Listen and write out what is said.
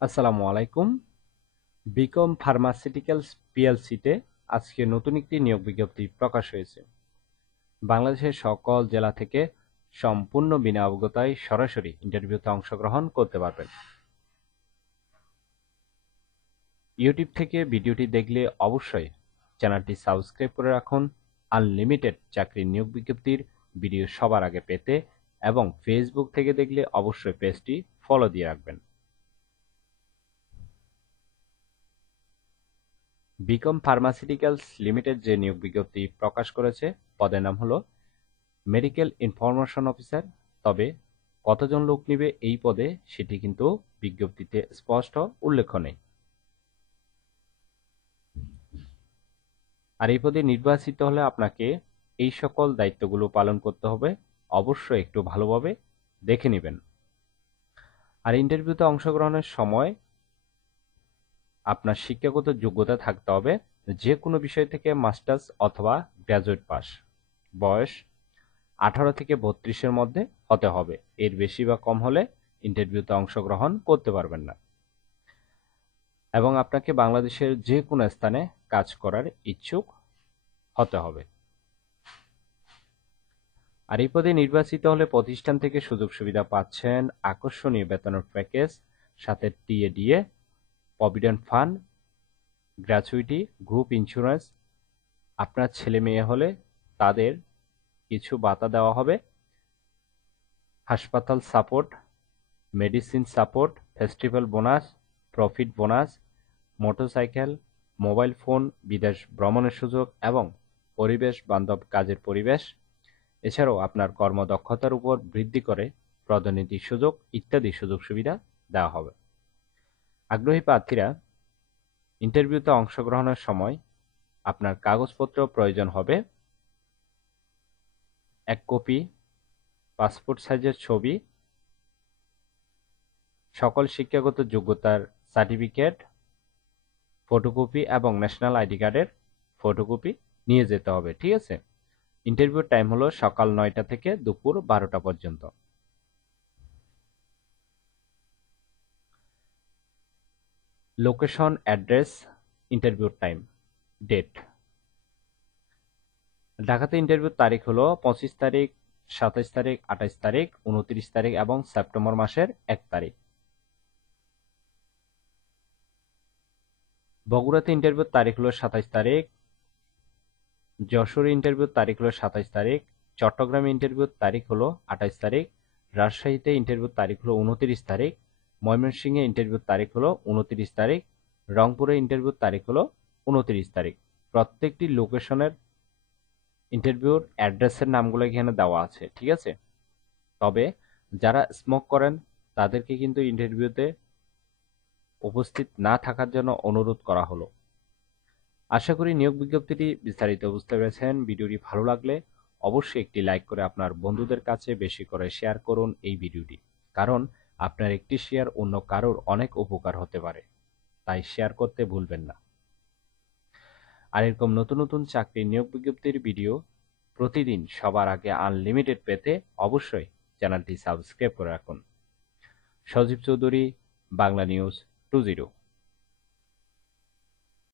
আসসালামু আলাইকুম। BCom pharmaceuticals পিএলসিতে আজকে নতুন একটি নিয়োগ বিজ্ঞপ্তি প্রকাশ হয়েছে। বাংলাদেশের সকল জেলা থেকে সম্পূর্ণ বিনা অবগতায় সরাসরি ইন্টারভিউতে অংশগ্রহণ করতে পারবেন। ইউটিউব থেকে ভিডিওটি দেখলে অবশ্যই চ্যানেলটি সাবস্ক্রাইব করে রাখুন আনলিমিটেড চাকরির নিয়োগ বিজ্ঞপ্তির ভিডিও সবার আগে পেতে, এবং ফেসবুক থেকে দেখলে অবশ্যই পেজটি ফলো দিয়ে রাখবেন। বিকম ফার্মাসিউটিক্যালস লিমিটেড যে নিয়োগ বিজ্ঞপ্তি প্রকাশ করেছে, পদের নাম হলো মেডিকেল ইনফরমেশন অফিসার। তবে কতজন লোক নিবে এই পদে সেটি কিন্তু বিজ্ঞপ্তিতে স্পষ্ট উল্লেখ নেই। আর এই পদে নির্বাচিত হলে আপনাকে এই সকল দায়িত্বগুলো পালন করতে হবে, অবশ্যই একটু ভালোভাবে দেখে নেবেন। আর ইন্টারভিউতে অংশগ্রহণের সময় আপনার শিক্ষাগত যোগ্যতা থাকতে হবে যে কোনো বিষয় থেকে মাস্টার্স অথবা গ্র্যাজুয়েট পাস। বয়স 18 থেকে 32-এর মধ্যে হতে হবে। এর বেশি বা কম হলে ইন্টারভিউতে অংশগ্রহণ করতে পারবেন না। এবং আপনাকে বাংলাদেশের যে কোনো স্থানে কাজ করার ইচ্ছুক হতে হবে। আর এই পদে নির্বাচিত হলে প্রতিষ্ঠান থেকে সুযোগ সুবিধা পাচ্ছেন আকর্ষণীয় বেতনের প্যাকেজ, সাথে TA DA, provident fund, gratuity, group insurance. আপনার ছেলে মেয়ে হলে তাদের কিছু ভাতা দেওয়া হবে, হাসপাতাল support, medicine support, festival bonus, profit bonus, motorcycle, mobile phone, বিদেশ ভ্রমণের সুযোগ এবং পরিবেশ বান্ধব কাজের পরিবেশ। এছাড়াও আপনার কর্মদক্ষতার উপর বৃদ্ধি করে পদোন্নতির সুযোগ ইত্যাদি সুযোগ সুবিধা দেওয়া হবে। আগ্রহী প্রার্থীরা ইন্টারভিউতে অংশগ্রহণের সময় আপনার কাগজপত্র প্রয়োজন হবে: এক কপি পাসপোর্ট সাইজের ছবি, সকল শিক্ষাগত যোগ্যতার সার্টিফিকেট, ফটোকপি এবং ন্যাশনাল আইডি কার্ডের ফটোকপি নিয়ে যেতে হবে। ঠিক আছে। ইন্টারভিউর টাইম হলো সকাল 9টা থেকে দুপুর 12টা পর্যন্ত। লোকেশন, অ্যাড্রেস, ইন্টারভিউর টাইম, ডেট। ঢাকাতে ইন্টারভিউর তারিখ হলো 25 তারিখ, 27 তারিখ, 28 তারিখ, 29 তারিখ এবং সেপ্টেম্বর মাসের 1 তারিখ। বগুড়াতে ইন্টারভিউর তারিখ হলো 27 তারিখ, যশোরে ইন্টারভিউর তারিখ হলো 27 তারিখ, চট্টগ্রামে ইন্টারভিউর তারিখ হলো 28 তারিখ, রাজশাহীতে ইন্টারভিউর তারিখ হলো 29 তারিখ, ময়মনসিংহে ইন্টারভিউর তারিখ হলো 29 তারিখ, রংপুরে ইন্টারভিউর তারিখ হলো 29 তারিখ। প্রত্যেকটি লোকেশনের ইন্টারভিউর অ্যাড্রেসের নামগুলো এখানে দেওয়া আছে। ঠিক আছে। তবে যারা স্মোক করেন তাদেরকে কিন্তু ইন্টারভিউতে উপস্থিত না থাকার জন্য অনুরোধ করা হলো। আশা করি নিয়োগ বিজ্ঞপ্তিটি বিস্তারিত বুঝতে পেরেছেন। ভিডিওটি ভালো লাগলে অবশ্যই একটি লাইক করে আপনার বন্ধুদের কাছে বেশি করে শেয়ার করুন এই ভিডিওটি, কারণ আপনার একটি শেয়ার অন্য কারোর অনেক উপকার হতে পারে, তাই শেয়ার করতে ভুলবেন না। আর এরকম নতুন নতুন চাকরির নিয়োগ বিজ্ঞপ্তির ভিডিও প্রতিদিন সবার আগে আনলিমিটেড পেতে অবশ্যই চ্যানেলটি সাবস্ক্রাইব করে রাখুন। সজীব চৌধুরী, বাংলা নিউজ 20।